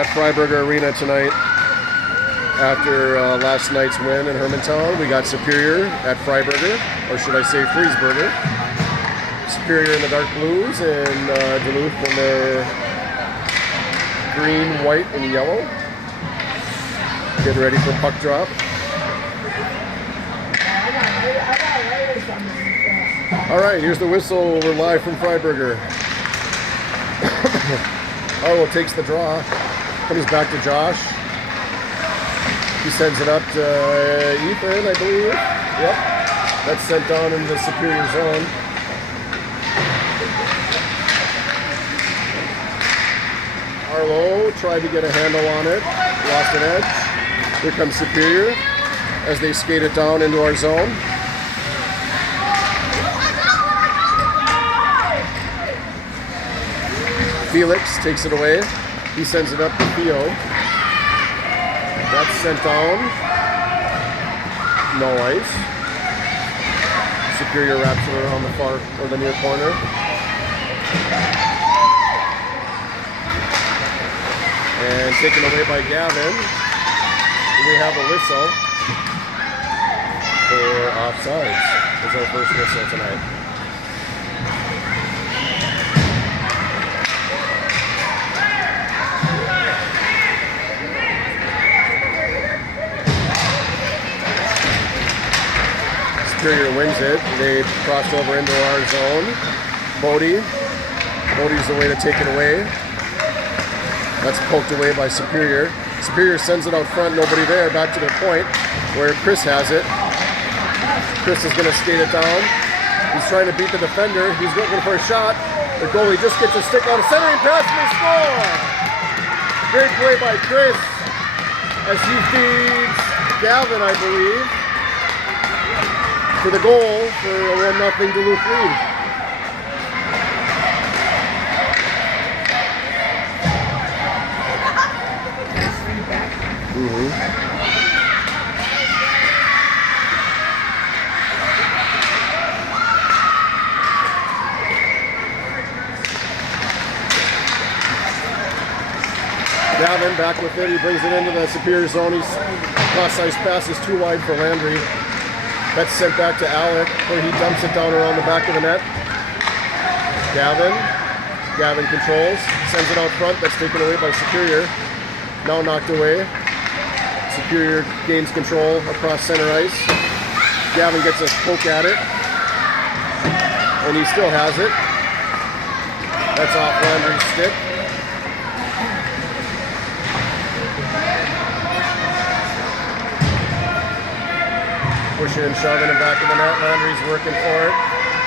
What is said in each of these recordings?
at Freiburger Arena tonight. After last night's win in Hermantown, we got Superior at Freiburger, or should I say Friesburger. Superior in the dark blues and Duluth in their green, white, and yellow. Get ready for puck drop. All right, here's the whistle. We're live from Freiburger. Arlo takes the draw, comes back to Josh. He sends it up to Ethan, I believe. Yep, that's sent down into the Superior zone. Arlo tried to get a handle on it, lost an edge. Here comes Superior as they skate it down into our zone. Felix takes it away. He sends it up to Theo. That's sent down. No ice. Superior wraps it around the far or the near corner. And taken away by Gavin. We have a whistle for offsides. It's our first whistle tonight. Superior wins it. They crossed over into our zone. Bodie's the way to take it away. That's poked away by Superior. Superior sends it out front, nobody there, back to their point where Chris has it. Chris is going to skate it down. He's trying to beat the defender. He's looking for a shot. The goalie just gets a stick on a centering pass and they score! Great play by Chris as he feeds Gavin, I believe, for the goal for a 1-0 Duluth lead. Gavin back with it. He brings it into the Superior zone. His cross-ice pass is too wide for Landry. That's sent back to Alec, where he dumps it down around the back of the net. Gavin controls, sends it out front. That's taken away by Superior. Now knocked away. Superior gains control across center ice. Gavin gets a poke at it, and he still has it. That's off Landry's stick. Pushing and shoving it back in the net. Landry's working for it,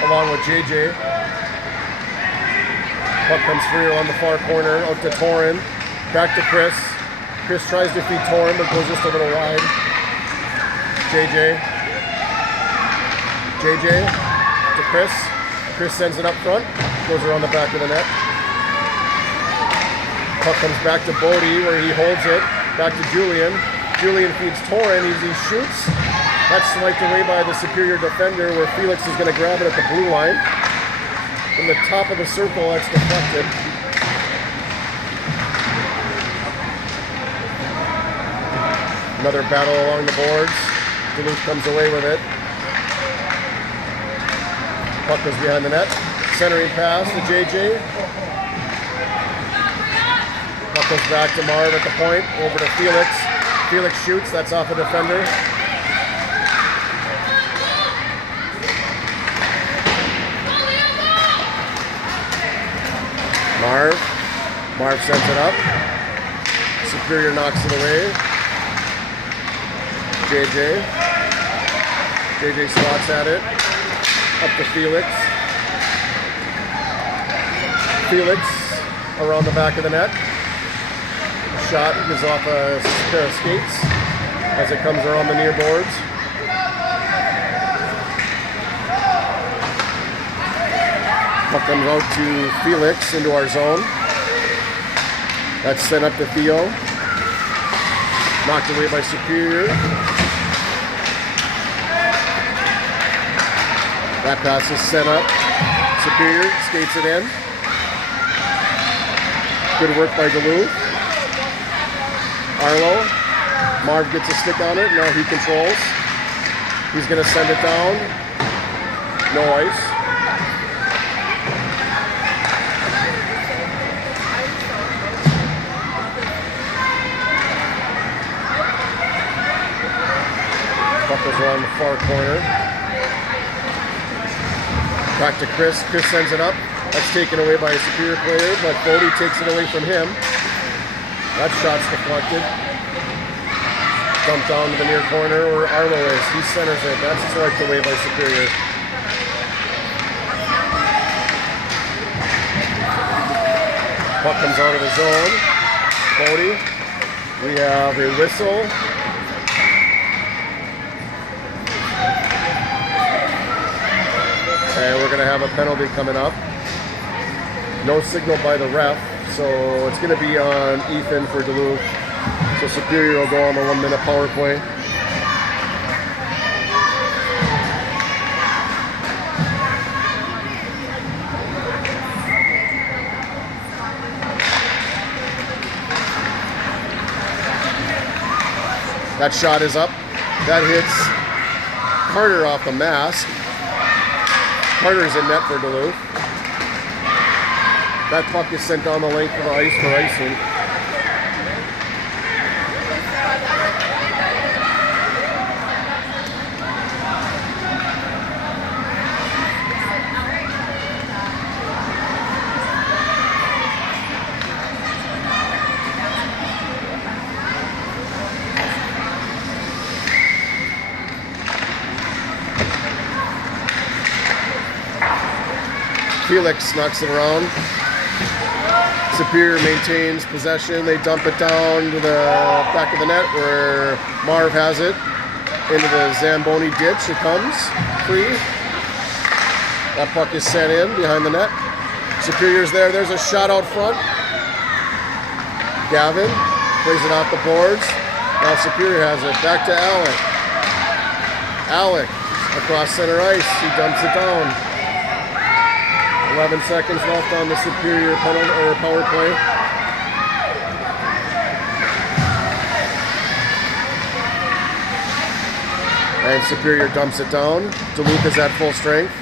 along with JJ. Puck comes free on the far corner, out to Torin. Back to Chris. Chris tries to feed Torin, but goes just a little wide. JJ to Chris. Chris sends it up front, goes around the back of the net. Puck comes back to Bodie, where he holds it. Back to Julian. Julian feeds Torin, he shoots. That's swiped away by the Superior defender, where Felix is going to grab it at the blue line. From the top of the circle, that's deflected. Another battle along the boards. Duluth comes away with it. Puck goes behind the net. Centering pass to JJ. Puck goes back to Marv at the point. Over to Felix. Felix shoots. That's off a defender. Marv sends it up. Superior knocks it away. JJ swats at it. Up to Felix. Felix around the back of the net. Shot goes off a pair of skates as it comes around the near boards. Puck comes out to Felix into our zone. That's sent up to Theo. Knocked away by Superior. That pass is sent up. Superior skates it in. Good work by Duluth. Arlo. Marv gets a stick on it. Now he controls. He's going to send it down. No ice. Puck goes around the far corner. Back to Chris. Chris sends it up. That's taken away by a Superior player, but Bodie takes it away from him. That shot's deflected. Dumped down to the near corner where Arlo is. He centers it. That's swiped away by Superior. Puck comes out of the zone. Bodie. We have a whistle. And we're going to have a penalty coming up. No signal by the ref, so it's going to be on Ethan for Duluth. So Superior will go on the 1 minute power play. That shot is up. That hits Carter off the mask. Carter's in net for Duluth. That puck is sent down the length of the ice for icing. Felix knocks it around. Superior maintains possession. They dump it down to the back of the net where Marv has it. Into the Zamboni ditch it comes. Free. That puck is sent in behind the net. Superior's there. There's a shot out front. Gavin plays it off the boards. Now Superior has it. Back to Alec. Alec across center ice. He dumps it down. 11 seconds left on the Superior penalty or power play. And Superior dumps it down. Duluth is at full strength.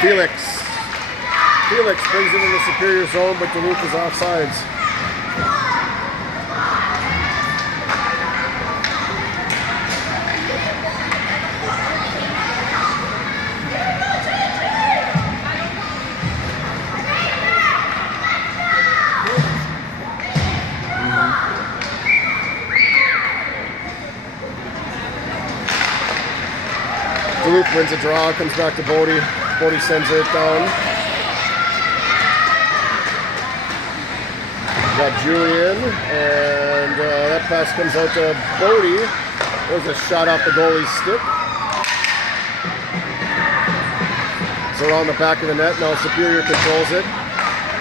Felix brings it in the Superior zone, but Duluth is offsides. Duluth wins a draw, comes back to Bodie. Bodie sends it down. Got Julian, and that pass comes out to Bodie. There's a shot off the goalie's stick. So around the back of the net, now Superior controls it.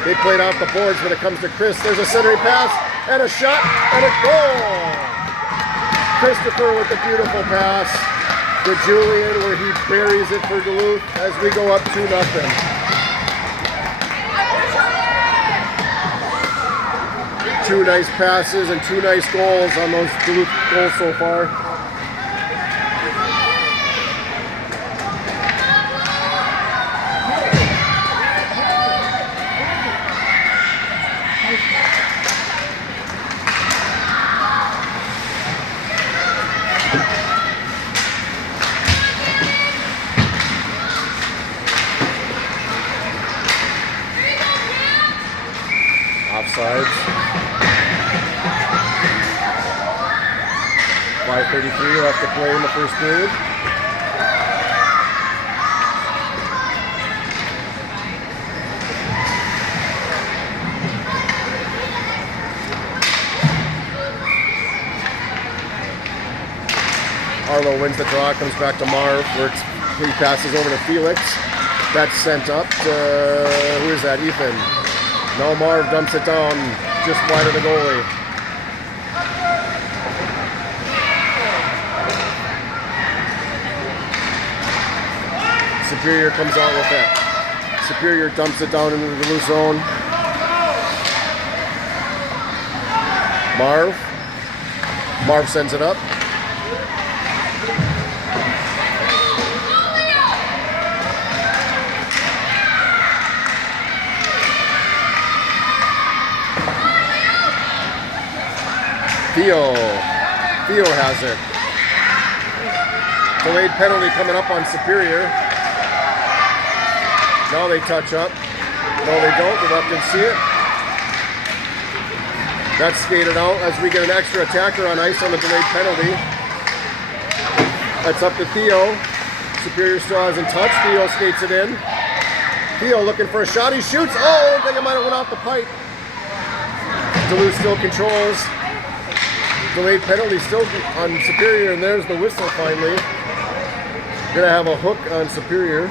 They played off the boards when it comes to Chris. There's a centering pass, and a shot, and a goal! Christopher with the beautiful pass to Julian, where he buries it for Duluth as we go up 2-0. Two nice passes and two nice goals on those Duluth goals so far. Offsides. 5:33 left to play in the first period. Arlo wins the draw, comes back to Marv, where he passes over to Felix. That's sent up to, who is that, Ethan? Now Marv dumps it down just wide of the goalie. Superior comes out with it. Superior dumps it down into the Duluth zone. Marv sends it up. Theo has it. Delayed penalty coming up on Superior. Now they touch up. No, they don't. The ref didn't see it. That's skated out as we get an extra attacker on ice on the delayed penalty. That's up to Theo. Superior still hasn't touched. Theo skates it in. Theo looking for a shot. He shoots. Oh, I think it might have went off the pipe. Duluth still controls. Delayed penalty still on Superior, and there's the whistle finally. Gonna have a hook on Superior.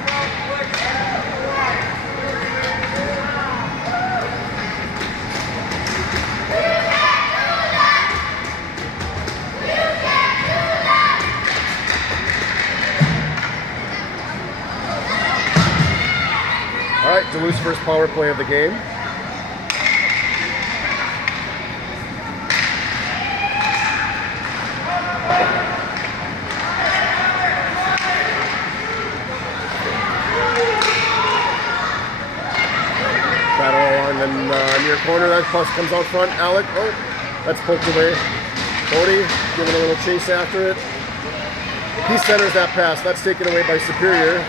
All right, Duluth's first power play of the game. Near corner, that puck comes out front. Alec, oh, that's poked away. Cody giving a little chase after it. He centers that pass. That's taken away by Superior.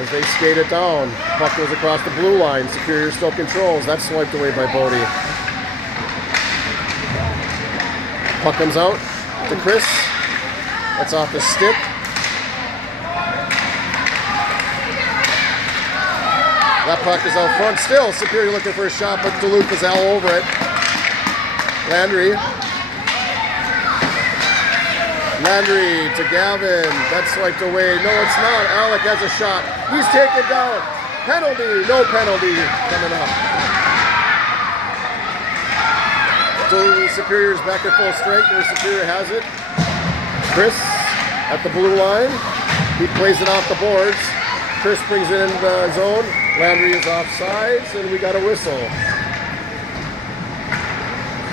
As they skate it down, puck goes across the blue line. Superior still controls. That's swiped away by Bodie. Puck comes out to Chris. That's off the stick. That puck is out front still. Superior looking for a shot, but Duluth is all over it. Landry to Gavin. That's swiped away. No, it's not. Alec has a shot. He's taken down. Penalty. No penalty coming up. Duluth Superior's back at full strength where Superior has it. Chris at the blue line. He plays it off the boards. Chris brings it in the zone. Landry is offsides, and we got a whistle.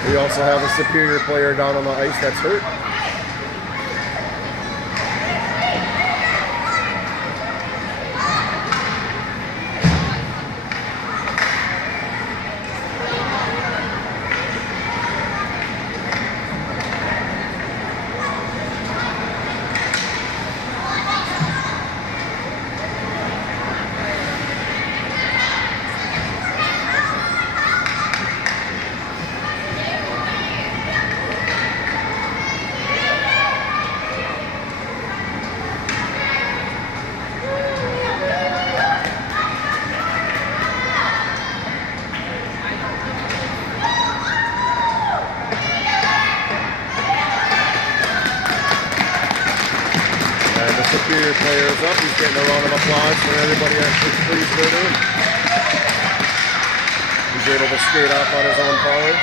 We also have a Superior player down on the ice that's hurt. Superior player is up. He's getting a round of applause from everybody at Please Further. He's able to skate off on his own power.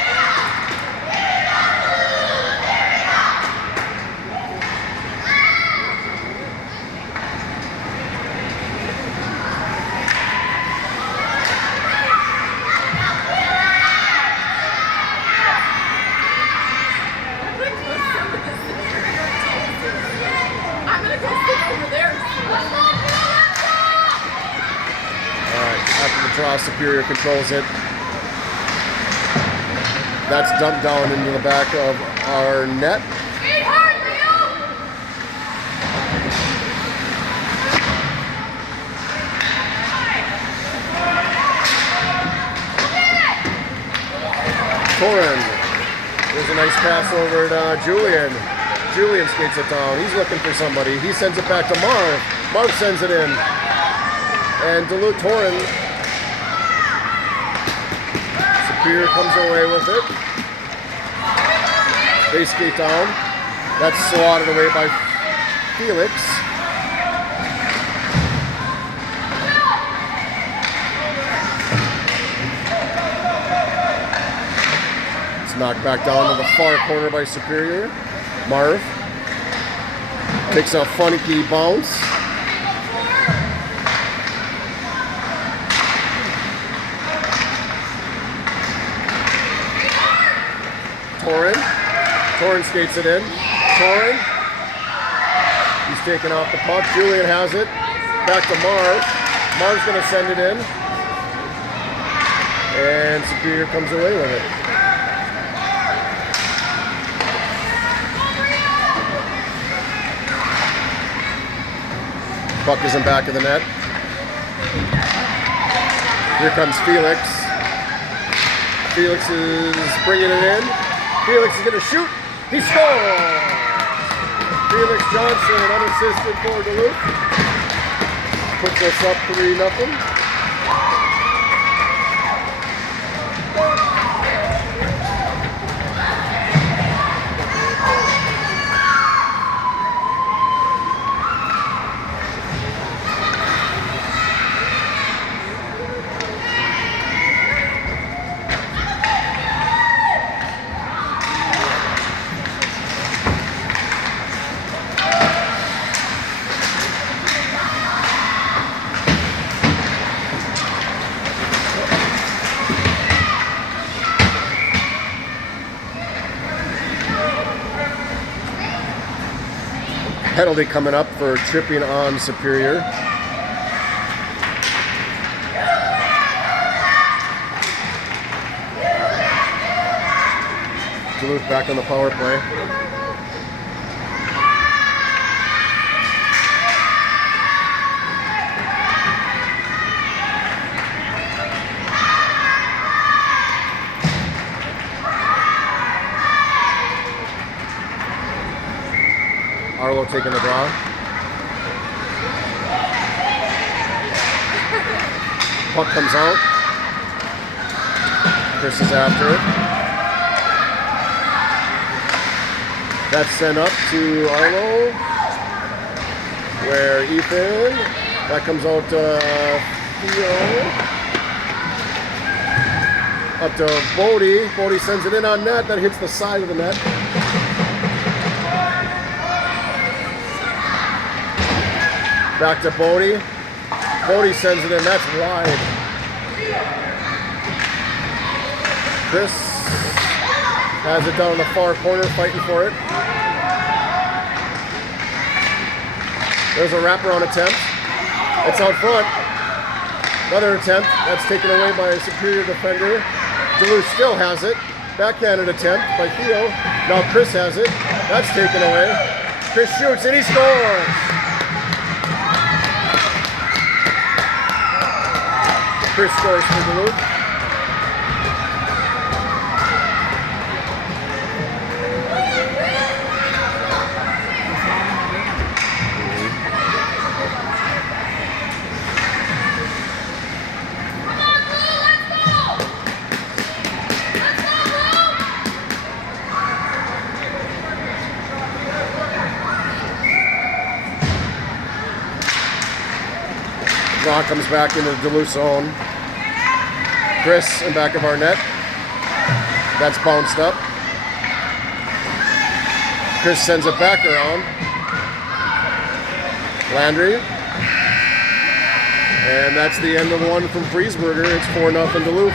After the draw, Superior controls it. That's dumped down into the back of our net. Torin. There's a nice pass over to Julian. Julian skates it down. He's looking for somebody. He sends it back to Marv. Marv sends it in. And Duluth Torin. Superior comes away with it. They skate down. That's swatted away by Felix. It's knocked back down to the far corner by Superior. Marv takes a funky bounce. Torrin skates it in. Torrin. He's taking off the puck. Julian has it. Back to Marv. Marv's going to send it in. And Superior comes away with it. Puck is in back of the net. Here comes Felix. Felix is bringing it in. Felix is going to shoot. He scores! Felix Johnson, unassisted for Duluth. Puts us up 3-0. Penalty coming up for tripping on Superior. Duluth back on the power play. Arlo taking the draw. Puck comes out. Chris is after it. That's sent up to Arlo, where Ethan, that comes out to Theo. Up to Bodie. Bodie sends it in on net. That hits the side of the net. Back to Bodie. Bodie sends it in. That's wide. Chris has it down in the far corner, fighting for it. There's a wraparound attempt. It's out front. Another attempt. That's taken away by a Superior defender. Duluth still has it. Backhanded attempt by Theo. Now Chris has it. That's taken away. Chris shoots and he scores. Chris scores for Duluth. Draw comes back into the Duluth zone. Chris in back of our net. That's bounced up. Chris sends it back around. Landry. And that's the end of the one from Friesberger. It's 4-0 Duluth.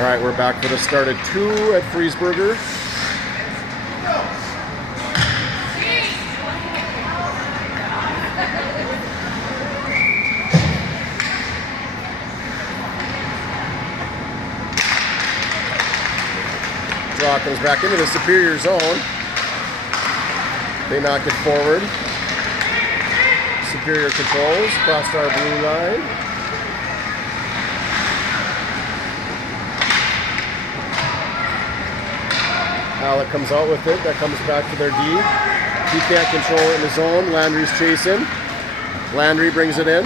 All right, we're back for the start at 2 at Friesberger. Draw comes back into the Superior zone. They knock it forward. Superior controls, crossed our blue line. Alec comes out with it. That comes back to their D. He can't control it in the zone. Landry's chasing. Landry brings it in.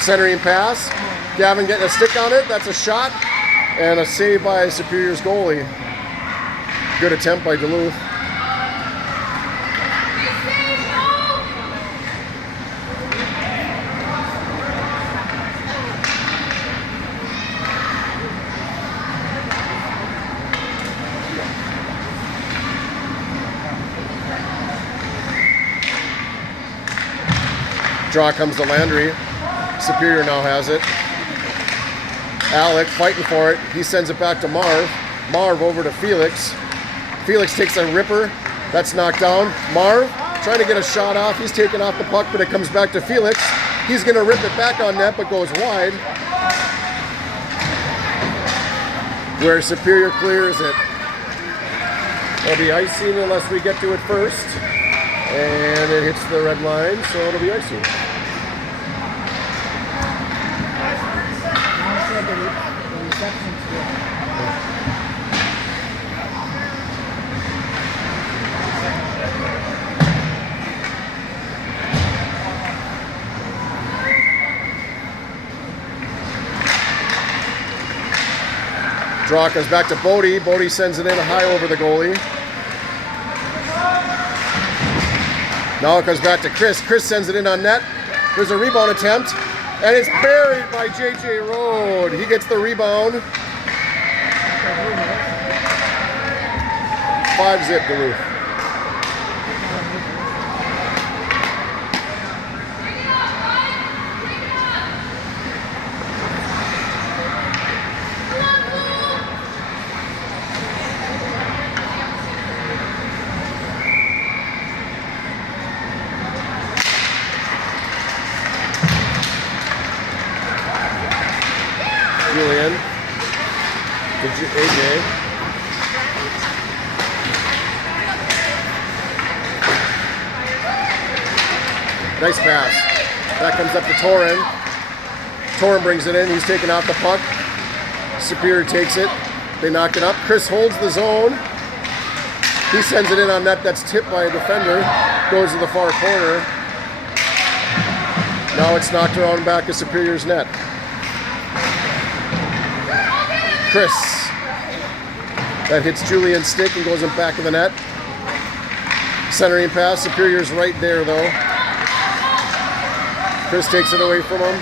Centering pass. Gavin getting a stick on it. That's a shot. And a save by Superior's goalie. Good attempt by Duluth. Draw comes to Landry. Superior now has it. Alec fighting for it. He sends it back to Marv. Marv over to Felix. Felix takes a ripper. That's knocked down. Marv trying to get a shot off. He's taking off the puck, but it comes back to Felix. He's going to rip it back on net, but goes wide. Where Superior clears it. It'll be icing unless we get to it first. And it hits the red line, so it'll be icing. Draw comes back to Bodie. Bodie sends it in high over the goalie. Now it comes back to Chris. Chris sends it in on net. There's a rebound attempt. And it's buried by J.J. Rode. He gets the rebound. 5-zip Duluth. Julian, AJ. Nice pass. That comes up to Torin. Torin brings it in. He's taking off the puck. Superior takes it. They knock it up. Chris holds the zone. He sends it in on net. That's tipped by a defender. Goes to the far corner. Now it's knocked around back of Superior's net. Chris. That hits Julian's stick and goes in back of the net. Centering pass. Superior's right there, though. Chris takes it away from him.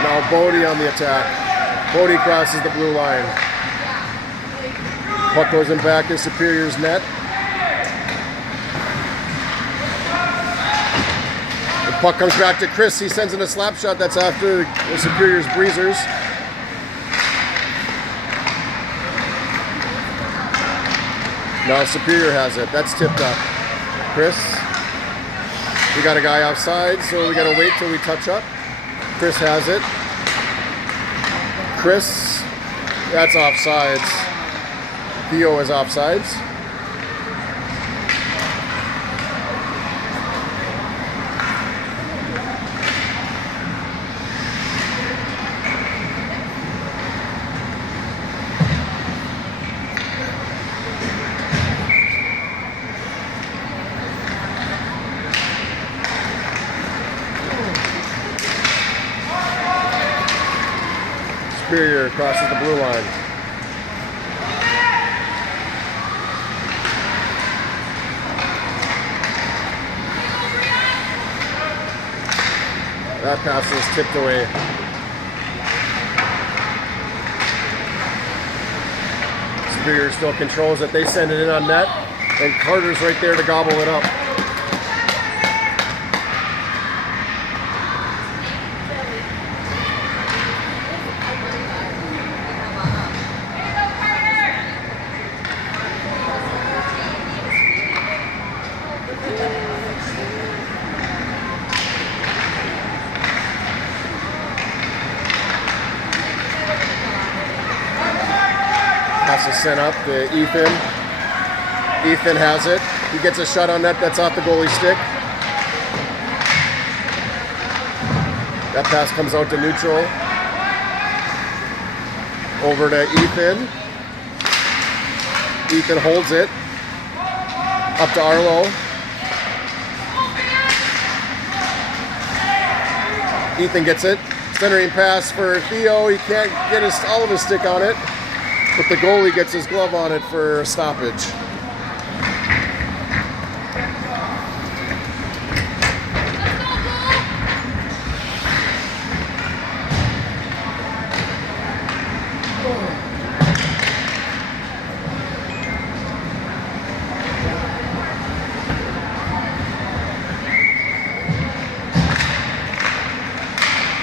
Now Bodie on the attack. Bodie crosses the blue line. Puck goes in back of Superior's net. Puck comes back to Chris. He sends in a slap shot. That's after the Superior's breezers. Now Superior has it. That's tipped up. Chris. We got a guy offside, so we got to wait till we touch up. Chris has it. Chris. That's offsides. Theo is offsides. Superior crosses the blue line. That pass is tipped away. Superior still controls it. They send it in on net, and Carter's right there to gobble it up. Pass is sent up to Ethan. Ethan has it. He gets a shot on net that's off the goalie stick. That pass comes out to neutral. Over to Ethan. Ethan holds it. Up to Arlo. Ethan gets it. Centering pass for Theo. He can't get all of his stick on it. But the goalie gets his glove on it for stoppage.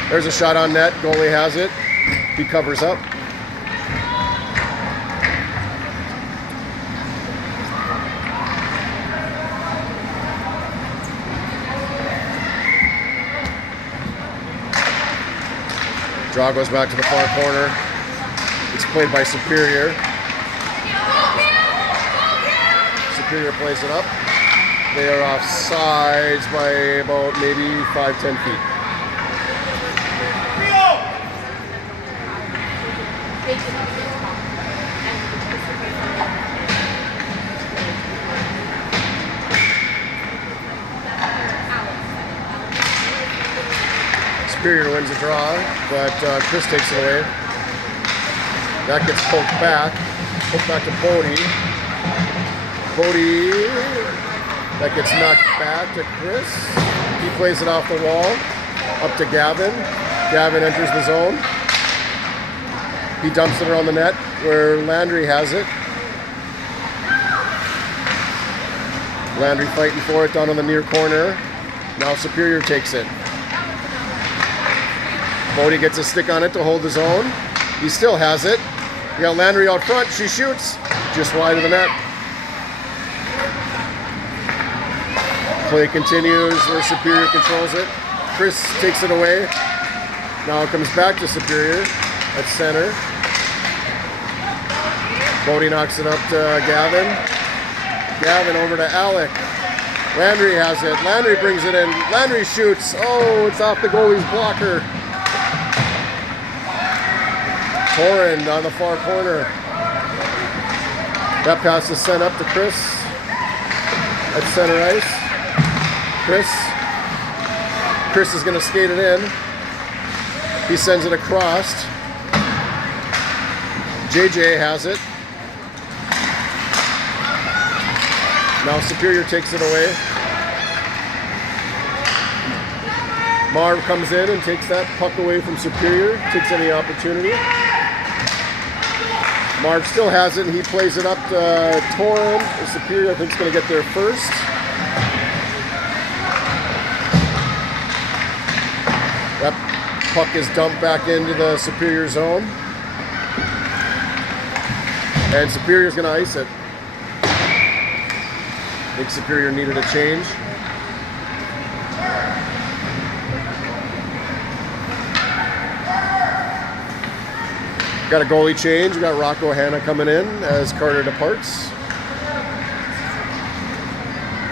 There's a shot on net. Goalie has it. He covers up. Draw goes back to the far corner. It's played by Superior. Superior plays it up. They are off sides by about maybe 5-10 feet. Superior wins the draw, but Chris takes it away. That gets poked back to Bodie. Bodie, that gets knocked back to Chris. He plays it off the wall, up to Gavin. Gavin enters the zone. He dumps it around the net where Landry has it. Landry fighting for it down on the near corner. Now Superior takes it. Bodie gets a stick on it to hold his own. He still has it. You got Landry out front. She shoots just wide of the net. Play continues where Superior controls it. Chris takes it away. Now it comes back to Superior at center. Bodie knocks it up to Gavin. Gavin over to Alec. Landry has it. Landry brings it in. Landry shoots. Oh, it's off the goalie's blocker. Torrand on the far corner. That pass is sent up to Chris at center ice. Chris is going to skate it in. He sends it across. JJ has it. Now Superior takes it away. Marv comes in and takes that puck away from Superior. Takes any opportunity. Marv still has it and he plays it up to Torin. Superior I think is going to get there first. That puck is dumped back into the Superior zone. And Superior is going to ice it. I think Superior needed a change. Got a goalie change. We got Rocco Hanna coming in as Carter departs.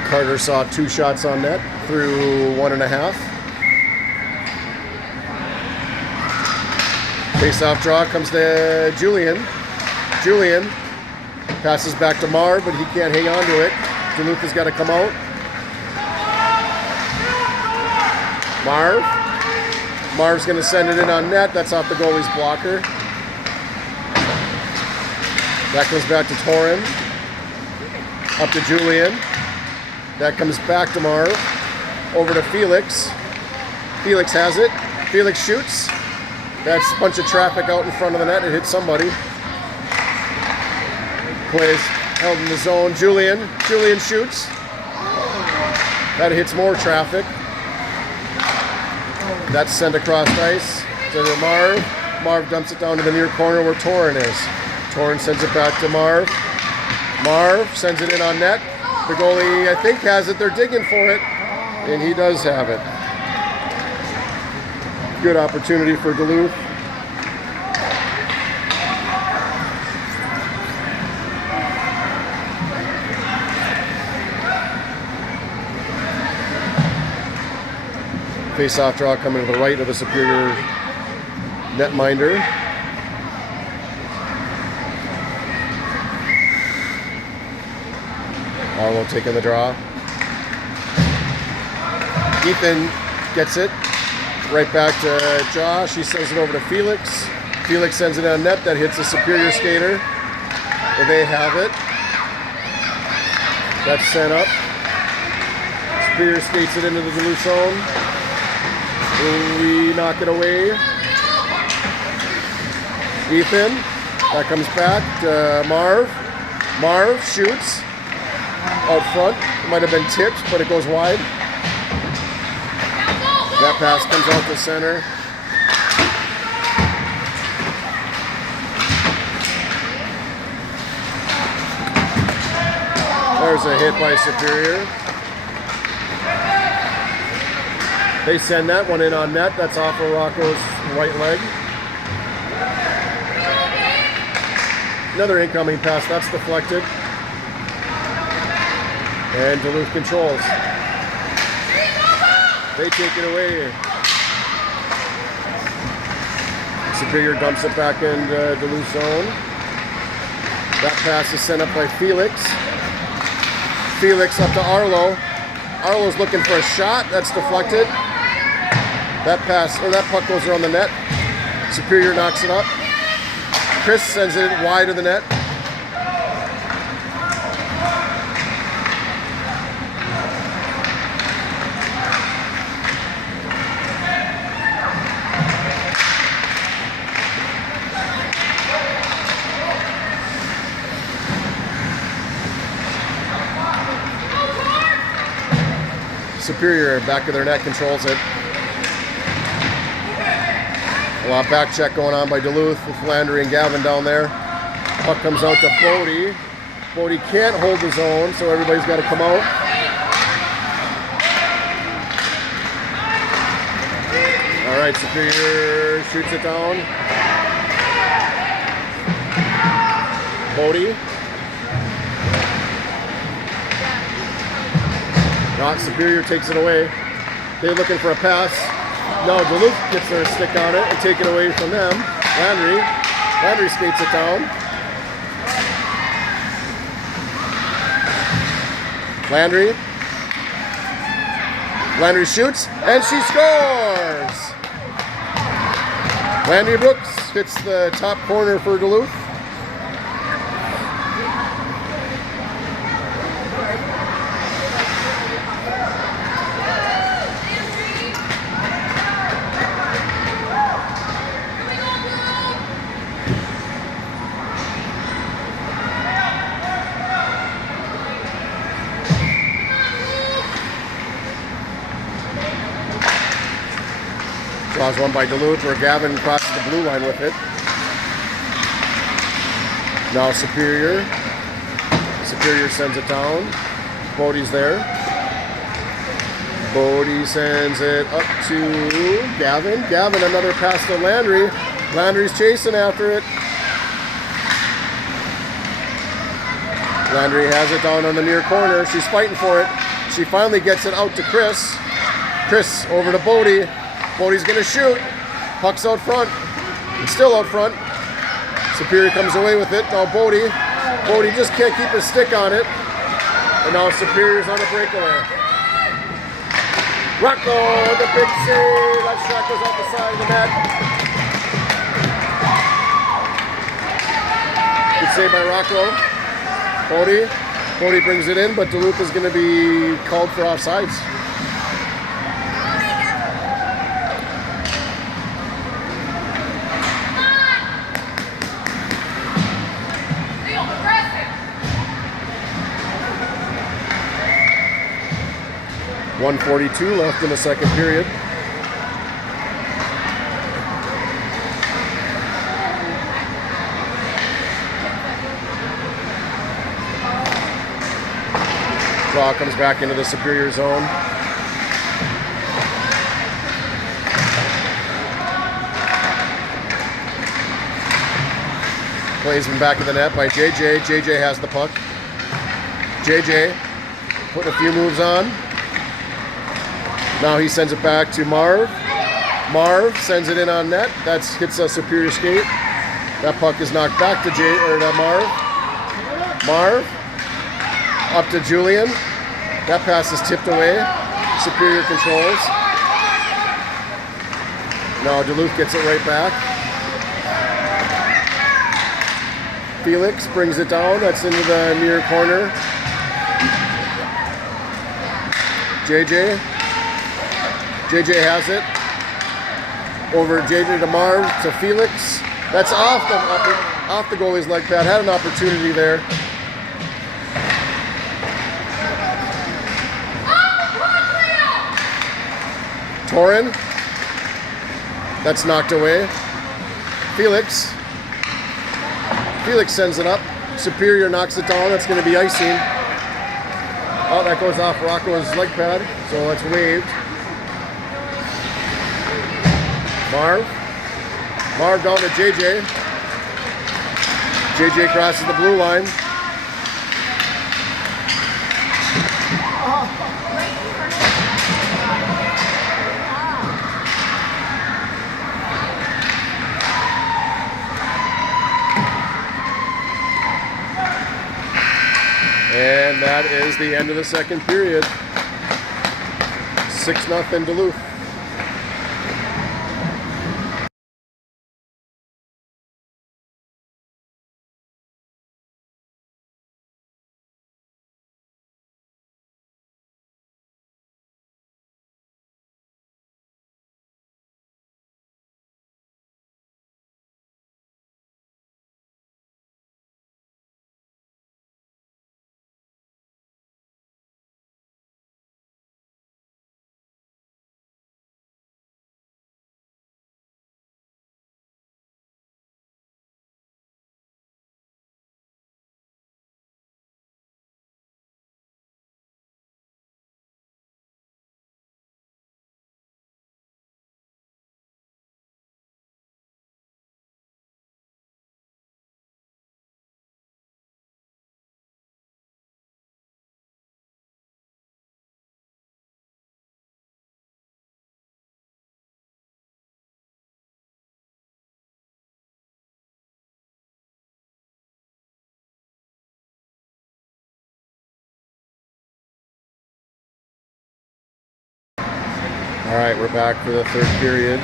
Carter saw 2 shots on net through 1.5. Face-off draw comes to Julian. Julian passes back to Marv, but he can't hang on to it. Duluth has got to come out. Marv's going to send it in on net. That's off the goalie's blocker. That goes back to Torin. Up to Julian. That comes back to Marv. Over to Felix. Felix has it. Felix shoots. That's a bunch of traffic out in front of the net. It hits somebody. Plays held in the zone. Julian shoots. That hits more traffic. That's sent across ice to Marv. Marv dumps it down to the near corner where Torin is. Torin sends it back to Marv. Marv sends it in on net. The goalie, I think, has it. They're digging for it. And he does have it. Good opportunity for Duluth. Face-off draw coming to the right of the Superior netminder. Arlo taking the draw. Ethan gets it. Right back to Josh. He sends it over to Felix. Felix sends it on net. That hits the Superior skater. And they have it. That's sent up. Superior skates it into the Duluth zone. We knock it away. Ethan. That comes back to Marv. Marv shoots out front. It might have been tipped, but it goes wide. That pass comes out to center. There's a hit by Superior. They send that one in on net. That's off of Rocco's right leg. Another incoming pass. That's deflected. And Duluth controls. They take it away. Superior dumps it back in Duluth zone. That pass is sent up by Felix. Felix up to Arlo. Arlo's looking for a shot. That's deflected. That pass, or that puck goes around the net. Superior knocks it up. Chris sends it wide of the net. Superior, back of their net, controls it. A lot of back check going on by Duluth with Landry and Gavin down there. Puck comes out to Bodie. Bodie can't hold the zone, so everybody's got to come out. All right, Superior shoots it down. Bodie. Not Superior takes it away. They're looking for a pass. No, Duluth gets their stick on it and take it away from them. Landry skates it down. Landry shoots and she scores. Landry Brooks hits the top corner for Duluth. Draws one by Duluth where Gavin crosses the blue line with it. Now Superior. Superior sends it down. Bodie's there. Bodie sends it up to Gavin. Gavin, another pass to Landry. Landry's chasing after it. Landry has it down on the near corner. She's fighting for it. She finally gets it out to Chris. Chris over to Bodie. Bodie's gonna shoot. Puck's out front. It's still out front. Superior comes away with it. Now Bodie just can't keep his stick on it. And now Superior's on a breakaway. Rocco, the big save. That shot goes off the side of the net. Good save by Rocco. Bodie brings it in, but Duluth is going to be called for offsides. .142 left in the second period. Draw comes back into the Superior zone. Plays him back of the net by JJ. JJ has the puck. JJ putting a few moves on. Now he sends it back to Marv. Marv sends it in on net. That hits a Superior skate. That puck is knocked back to Marv. Marv up to Julian. That pass is tipped away. Superior controls. Now Duluth gets it right back. Felix brings it down. That's into the near corner. JJ has it. Over JJ to Marv to Felix. That's off the goalie's leg pad. Had an opportunity there. Torin. That's knocked away. Felix sends it up. Superior knocks it down. That's going to be icing. Oh, that goes off Rocco's leg pad, so that's waved. Marv down to JJ. JJ crosses the blue line. And that is the end of the second period. 6-0 Duluth. All right, we're back for the third period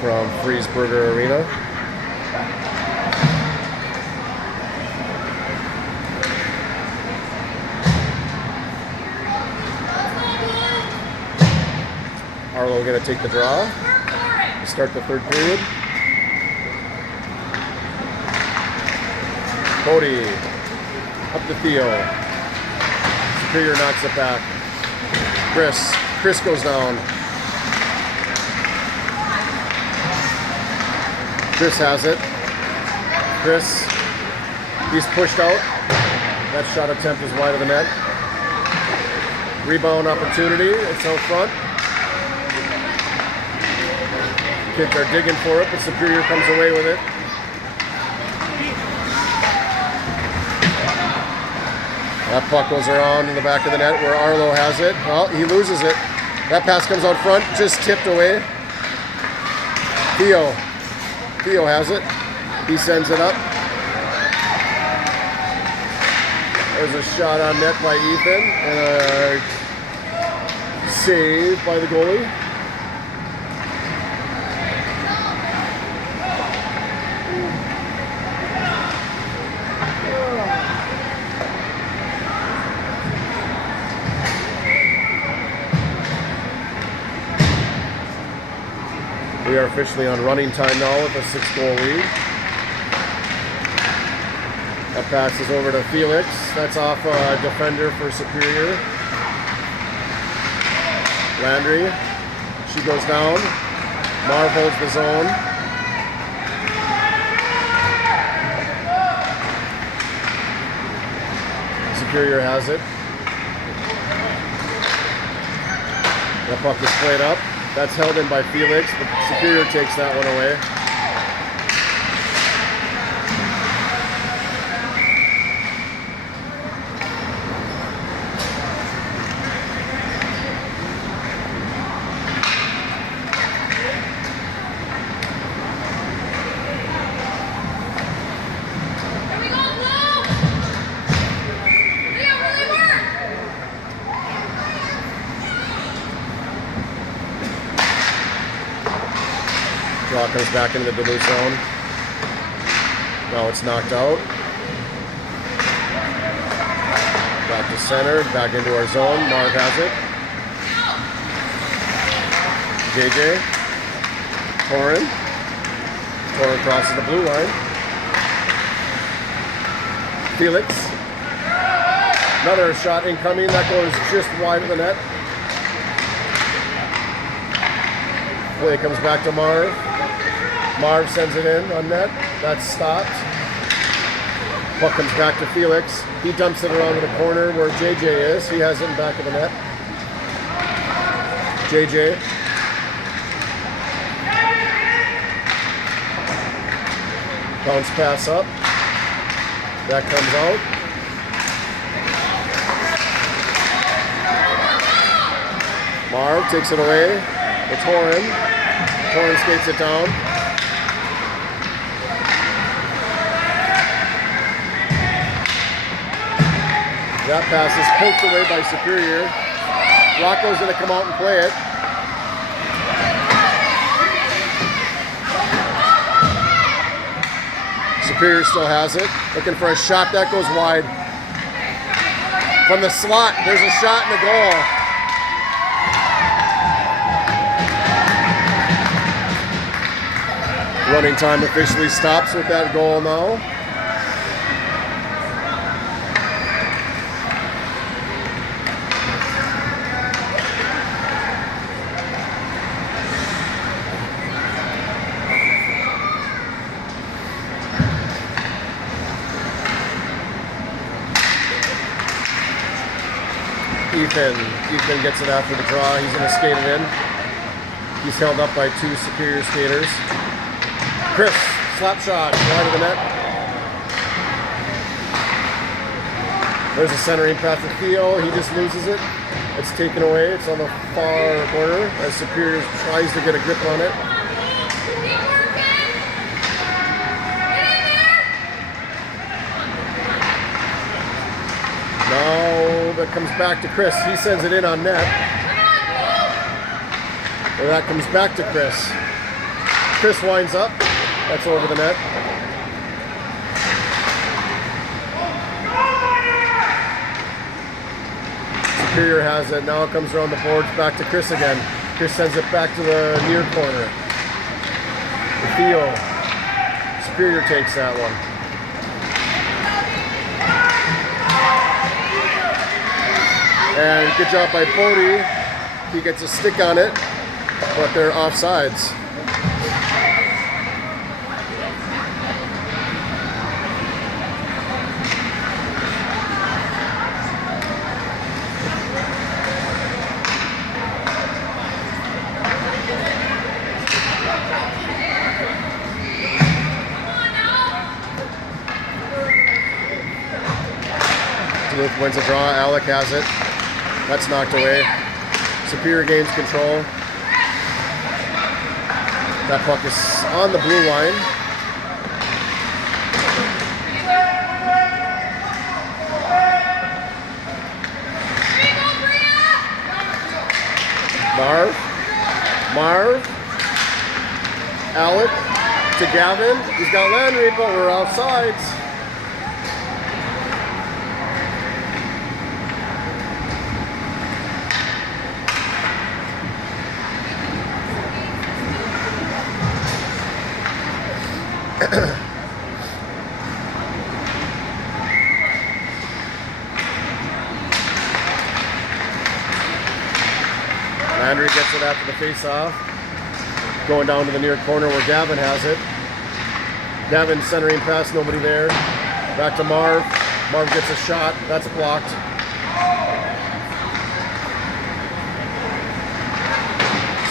from Friesberger Arena. Arlo going to take the draw to start the third period. Cody up to Theo. Superior knocks it back. Chris goes down. Chris has it. He's pushed out. That shot attempt is wide of the net. Rebound opportunity. It's out front. Kids are digging for it, but Superior comes away with it. That puck goes around in the back of the net where Arlo has it. Well, he loses it. That pass comes out front, just tipped away. Theo has it. He sends it up. There's a shot on net by Ethan and a save by the goalie. We are officially on running time now with a 6-goal lead. That passes over to Felix. That's off a defender for Superior. Landry. She goes down. Marv holds the zone. Superior has it. The puck is played up. That's held in by Felix, but Superior takes that one away. Puck comes back into the Duluth zone. Now it's knocked out. Back to center, back into our zone. Marv has it. JJ. Torin. Torin crosses the blue line. Felix. Another shot incoming. That goes just wide of the net. Play comes back to Marv. Marv sends it in on net. That's stopped. Puck comes back to Felix. He dumps it around to the corner where JJ is. He has it in back of the net. JJ. Bounce pass up. That comes out. Marv takes it away. It's Torin. Torin skates it down. That pass is poked away by Superior. Rocco's going to come out and play it. Superior still has it. Looking for a shot. That goes wide. From the slot, there's a shot and a goal. Running time officially stops with that goal now. Ethan gets it after the draw. He's going to skate it in. He's held up by two Superior skaters. Chris, slap shot, wide of the net. There's a centering pass to Theo. He just loses it. It's taken away. It's on the far corner as Superior tries to get a grip on it. Now that comes back to Chris. He sends it in on net. Or that comes back to Chris. Chris winds up. That's over the net. Superior has it. Now it comes around the boards back to Chris again. Chris sends it back to the near corner. Theo. Superior takes that one. And good job by Bodie. He gets a stick on it, but they're offsides. Duluth wins a draw. Alec has it. That's knocked away. Superior gains control. That puck is on the blue line. Marv. Alec to Gavin. He's got Landry, but we're offsides. Landry gets it after the face-off. Going down to the near corner where Gavin has it. Gavin centering pass, nobody there. Back to Marv. Marv gets a shot. That's blocked.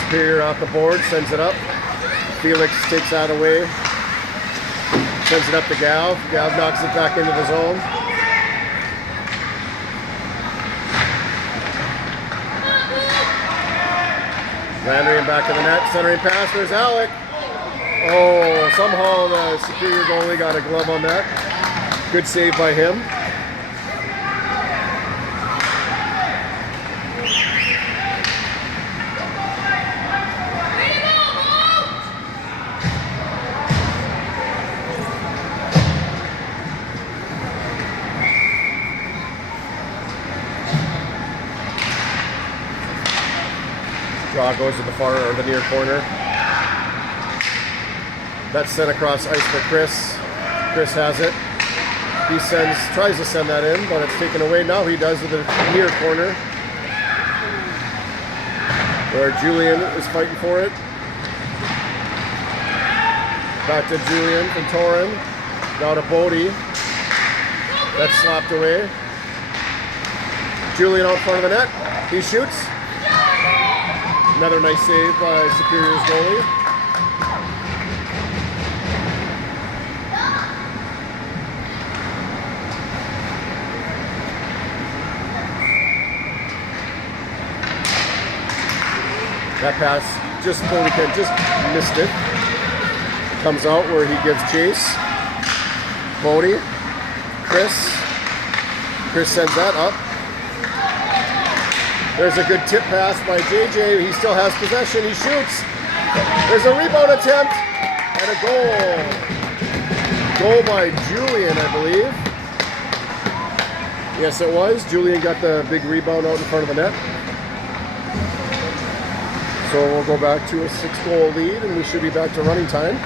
Superior off the board, sends it up. Felix takes that away. Sends it up to Gav. Gav knocks it back into the zone. Landry in back of the net. Centering pass. There's Alec. Oh, somehow the Superior goalie got a glove on that. Good save by him. Draw goes to the far or the near corner. That's sent across ice for Chris. Chris has it. He tries to send that in, but it's taken away. Now he does with the near corner, where Julian is fighting for it. Back to Julian from Torin. Now to Bodie. That's slapped away. Julian out in front of the net. He shoots. Another nice save by Superior's goalie. That pass, Bodie just missed it. Comes out where he gives chase. Bodie, Chris sends that up. There's a good tip pass by JJ. He still has possession. He shoots. There's a rebound attempt and a goal. Goal by Julian, I believe. Yes, it was. Julian got the big rebound out in front of the net. So we'll go back to a 6-goal lead, and we should be back to running time.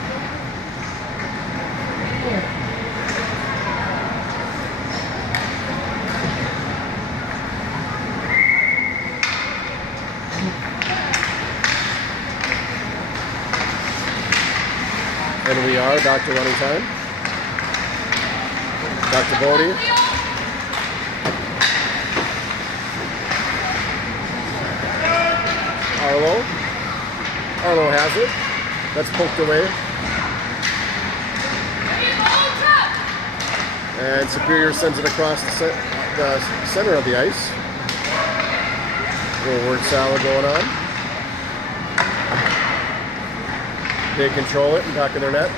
And we are back to running time. Back to Bodie. Arlo has it. That's poked away. And Superior sends it across the center of the ice. A little word salad going on. They control it and back in their net.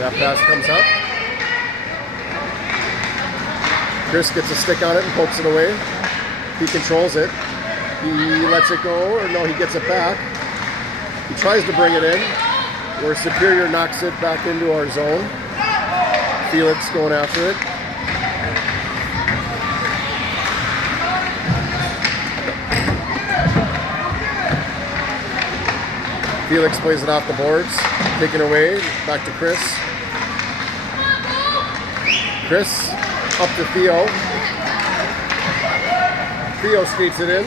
That pass comes up. Chris gets a stick on it and pokes it away. He controls it. He lets it go, or no, he gets it back. He tries to bring it in, where Superior knocks it back into our zone. Felix going after it. Felix plays it off the boards, taken away, back to Chris. Chris, up to Theo. Theo skates it in.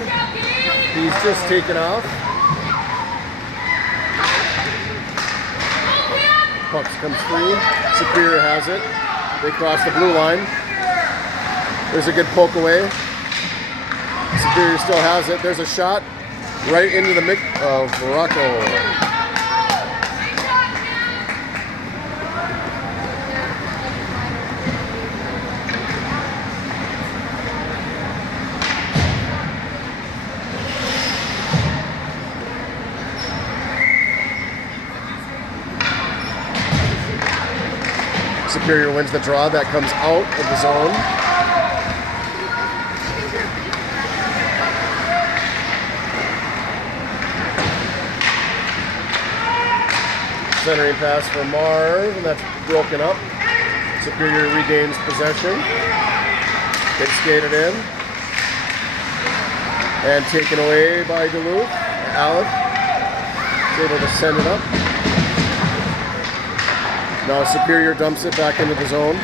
He's just taken off. Puck comes free. Superior has it. They cross the blue line. There's a good poke away. Superior still has it. There's a shot right into the mic of Rocco. Superior wins the draw. That comes out of the zone. Centering pass for Marv, and that's broken up. Superior regains possession. Gets skated in. And taken away by Duluth. Alec is able to send it up. Now Superior dumps it back into the zone.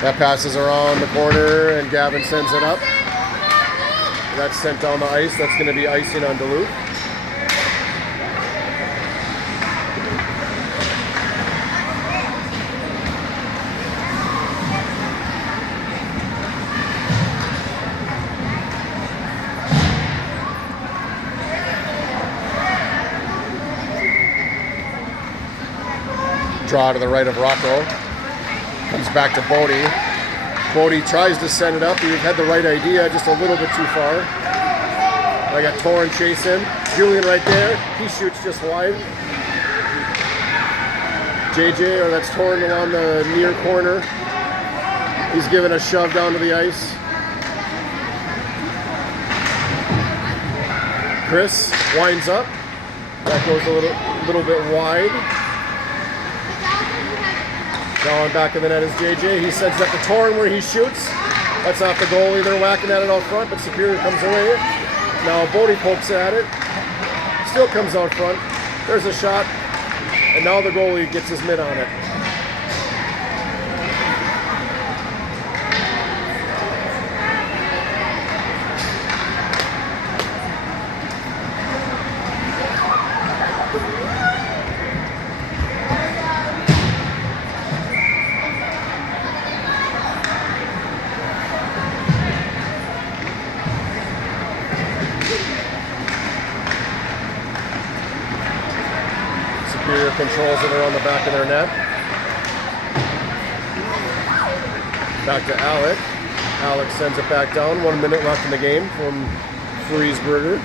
That passes around the corner and Gavin sends it up. That's sent down the ice. That's going to be icing on Duluth. Draw to the right of Rocco. Comes back to Bodie. Bodie tries to send it up. He had the right idea, just a little bit too far. I got Torin chasing. Julian right there. He shoots just wide. JJ, or that's Torin along the near corner. He's giving a shove down to the ice. Chris winds up. That goes a little bit wide. Now on back of the net is JJ. He sends up to Torin where he shoots. That's off the goalie. They're whacking at it out front, but Superior comes away. Now Bodie pokes at it. Still comes out front. There's a shot. And now the goalie gets his mitt on it. Superior controls it around the back of their net. Back to Alec. Alec sends it back down. 1 minute left in the game from Friesberger.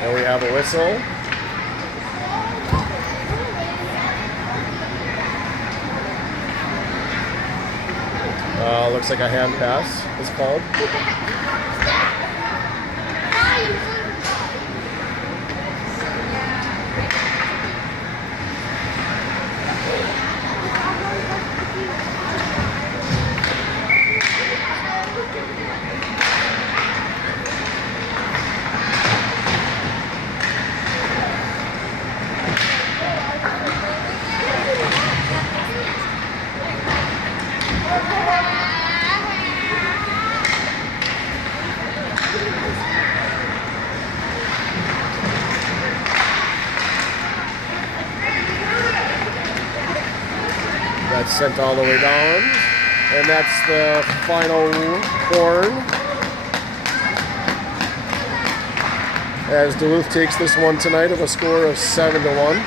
And we have a whistle. Looks like a hand pass is called. That's sent all the way down, and that's the final horn as Duluth takes this one tonight of a score of 7-1.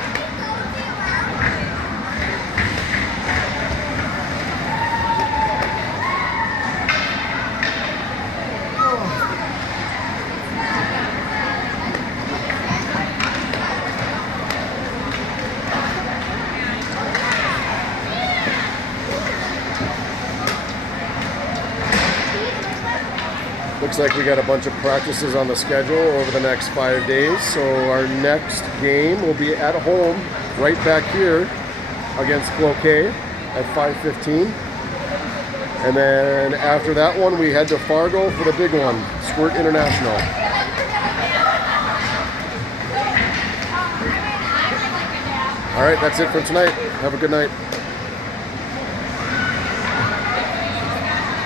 Looks like we got a bunch of practices on the schedule over the next 5 days. So our next game will be at home, right back here against Cloquet at 5:15. And then after that one, we head to Fargo for the big one, Squirt International. All right, that's it for tonight. Have a good night.